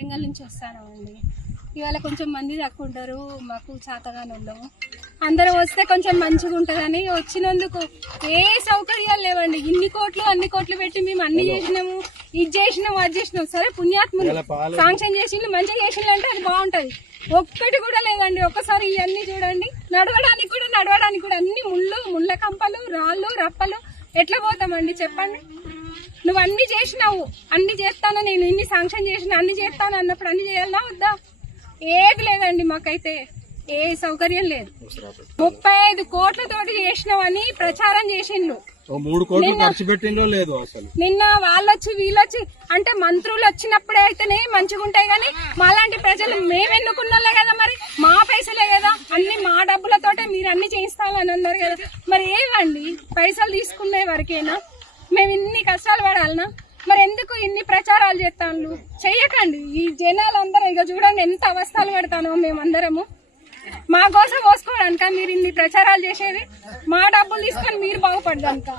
వరంగల్ నుంచి వస్తానండి. ఇవాళ కొంచెం మంది తక్కువ ఉంటారు, మాకు చేతగానే ఉండము. అందరూ వస్తే కొంచెం మంచిగా ఉంటుందని వచ్చినందుకు. ఏ సౌకర్యాలు లేవండి. ఇన్ని కోట్లు అన్ని కోట్లు పెట్టి మేము అన్ని చేసినాము, ఇది చేసినాము అది చేసినాము. సరే పుణ్యాత్ములు శాంక్షన్ చేసిండు, మంచిగా చేసిండు అంటే అది బాగుంటది. ఒక్కటి కూడా లేదండి. ఒక్కసారి ఇవన్నీ చూడండి. నడవడానికి కూడా అన్ని ముళ్ళ కంపలు, రాళ్ళు, రప్పలు. ఎట్లా పోతామండి చెప్పండి? నువ్వు అన్ని చేసినావు, అన్ని చేస్తాను, నేను ఇన్ని శాంక్షన్ చేసిన, అన్ని చేస్తాను అన్నప్పుడు అన్ని చేయాలా వద్దా? ఏది లేదండి. మాకైతే ఏ సౌకర్యం లేదు. 35 కోట్లతోటి చేసినావని ప్రచారం చేసిండు. నిన్న వాళ్ళొచ్చి వీళ్ళొచ్చి అంటే మంత్రులు వచ్చినప్పుడే అయితేనే మంచిగా ఉంటాయి. కానీ మాలాంటి ప్రజలు మేము ఎన్నుకున్నలే కదా, మరి మా పైసలే కదా, అన్ని మా డబ్బులతోటే మీరు అన్ని చేయిస్తామని అన్నారు కదా. మరి ఏమండి పైసలు తీసుకునే వరకేనా? మేము ఇన్ని కష్టాలు పడాలనా? మరి ఎందుకు ఇన్ని ప్రచారాలు చేస్తాను? చెయ్యకండి. ఈ జనాలందరూ ఇక చూడండి ఎంత అవస్థలు పడతానో మేమందరము. మా కోసం పోసుకోవడానిక మీరు ఇన్ని ప్రచారాలు చేసేది? మా డబ్బులు తీసుకొని మీరు బాగుపడదానిక?